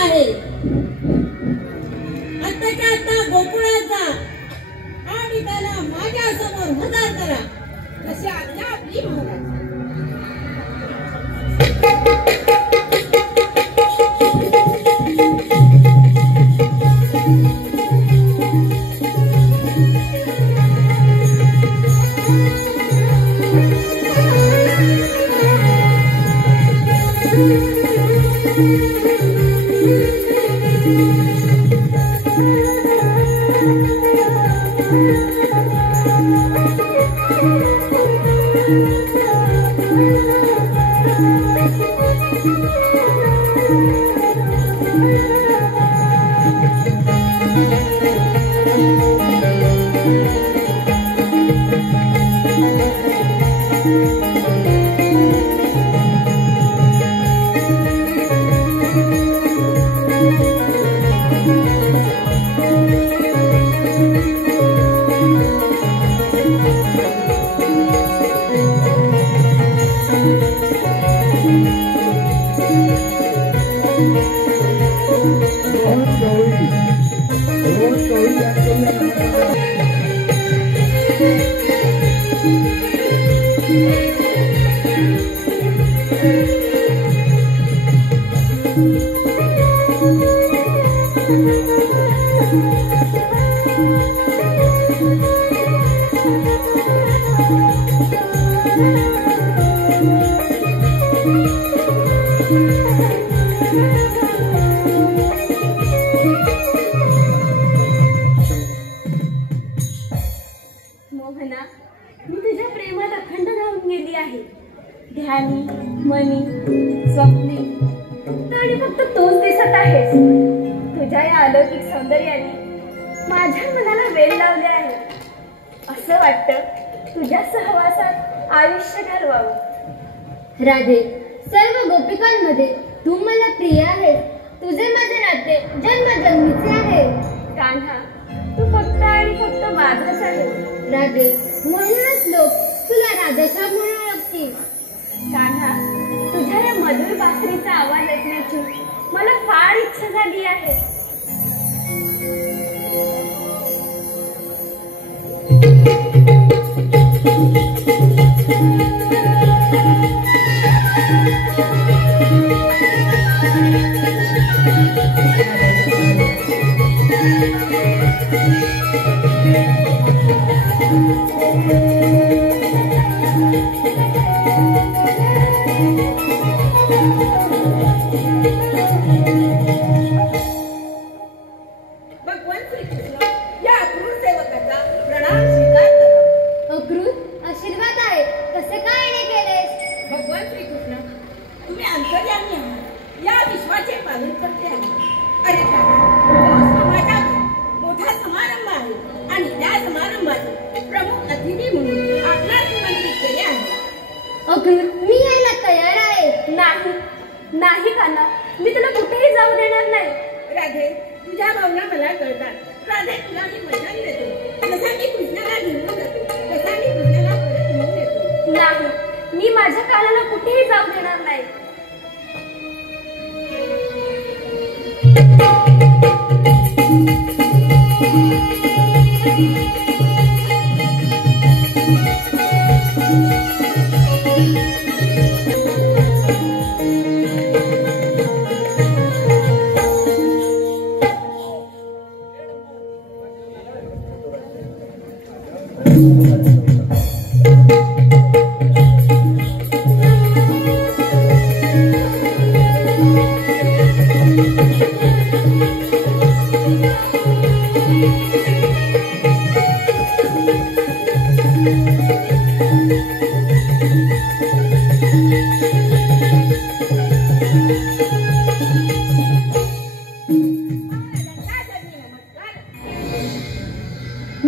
आहे. आत्ताच्या आता गोकुळाचा आणि त्याला माझ्या समोर हजर करा अशी आज्ञा आपली महाराज. मोहना, मी तुझ्या प्रेमात अखंड राहून गेली आहे. ध्यानी, मनी, स्वप्नी आणि फक्त तूच दिसत आहेस. तुझ्या या अलौकिक सौंदर्याने माझ्या मनाला वेळ लावले आहे. असं वाटतं तुझ्या सहवासात आयुष्य घालवावं. राधे, सर्व गोपिकांमध्ये तू मला प्रिय आहेस. तुझे माझे नाते जन्मजन्मीचे आहे. कान्हा, तू फक्त आणि फक्त माझाच आहे. राधे, म्हणूनच लोक तुला राधाच्या म्हणून ओळखतील. कान्हा, तुझ्या या मधुर बासरीचा आवाज ऐकण्याची मला फार इच्छा झाली आहे. भगवान श्रीकृष्ण, या अक्रूर सेवकाचा प्रणाम स्वीकार करा. अक्रूर, आशीर्वाद आहे. कसे काय येणे केलेस? भगवान श्रीकृष्ण, तुम्ही अंतर्यामी आहात. या विश्वाचे पालन करते आहात. अरे समाजात मोठा समारंभ आहे आणि त्या समारंभाचे प्रमुख अतिथी म्हणून आपणास निमंत्रित केले आहे. अक्रूर, मी यायला तयार आहे. नाही नाही कान्हा, मी तुला कुठेही जाऊ देणार नाही. राधे, तुझ्या भावना मला कळतात. राधे, तुला मी वचन देतो. जसा मी कृष्णाला घेऊन जातो तसा मी कृष्णाला परत घेऊन येतो. नाही, मी माझ्या कानाला कुठेही जाऊ देणार नाही.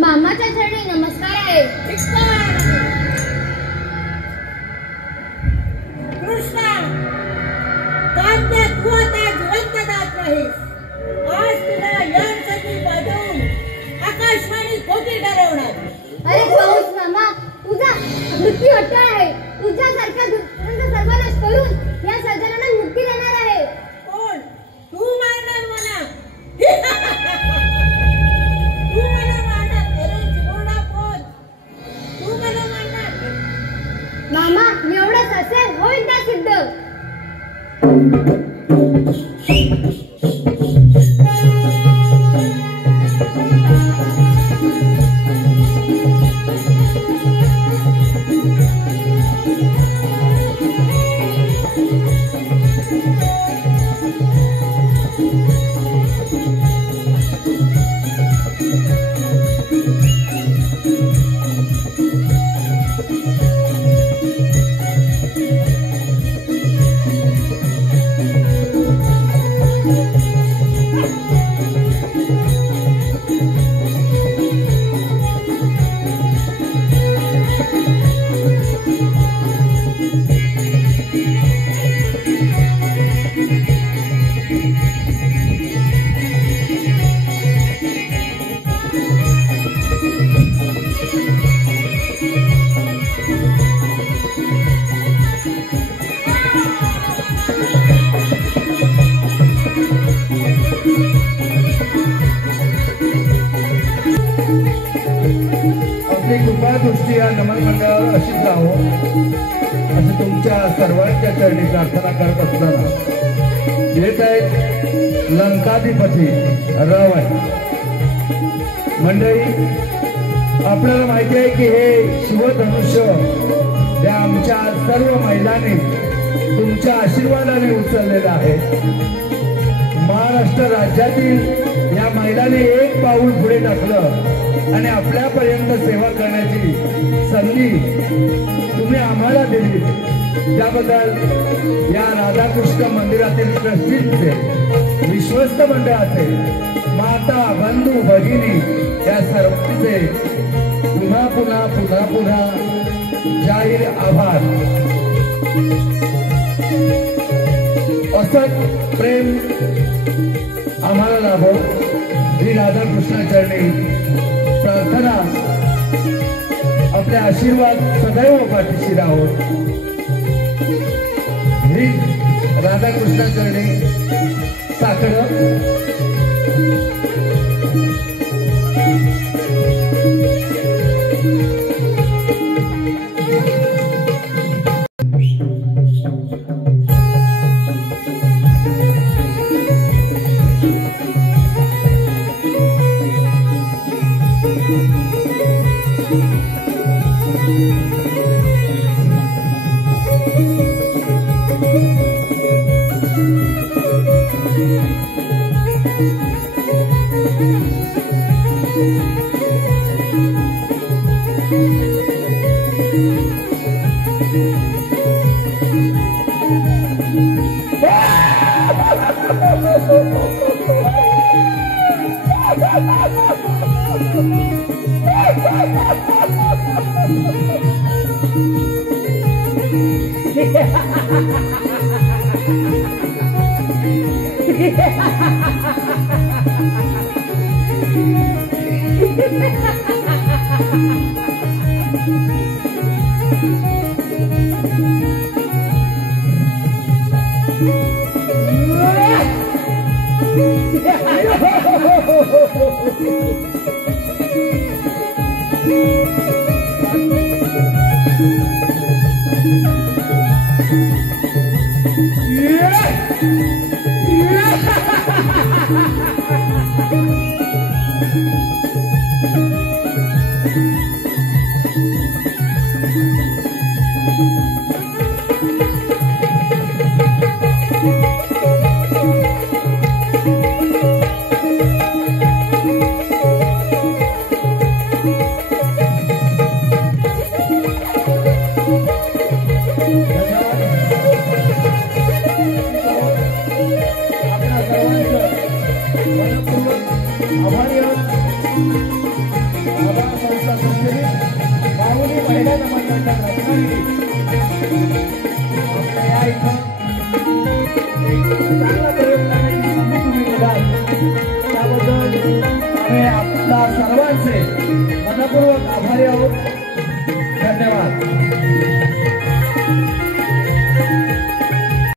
मामाच्या चरणी नमस्कार आहे. कृष्णा, तू आता जिवंत जात नाहीस. आज तुला यमसती वाजवून आकाशवाणी कोटी ठरवणार. अरे पाऊस मामा, तुझा दृष्टी या नमन मंडळावर अशीच राहो असं तुमच्या सर्वांच्या चरणी प्रार्थना करत असताना येत आहेत लंकाधिपती रावण. मंडळी, आपल्याला माहिती आहे की हे शिवधनुष्य हे आमच्या सर्व महिलांनी तुमच्या आशीर्वादाने उचललेलं आहे. महाराष्ट्र राज्यातील या महिलांनी एक पाऊल पुढे टाकलं आणि आपल्यापर्यंत सेवा करण्याची संधी तुम्ही आम्हाला दिली. त्याबद्दल या राधाकृष्ण मंदिरातील ट्रस्टींचे, विश्वस्त मंडळाचे, माता, बंधू, भगिनी या सर्वांचे पुन्हा पुन्हा पुन्हा पुन्हा जाहीर आभार. असत प्रेम आम्हाला लाभो ही राधाकृष्णाचरणी प्रार्थना. आपले आशीर्वाद सदैव पाठीशी राहो ही राधाकृष्णाचरणी साकडं. आपला सर्वांचे मनपूर्वक आभारी आहोत. धन्यवाद.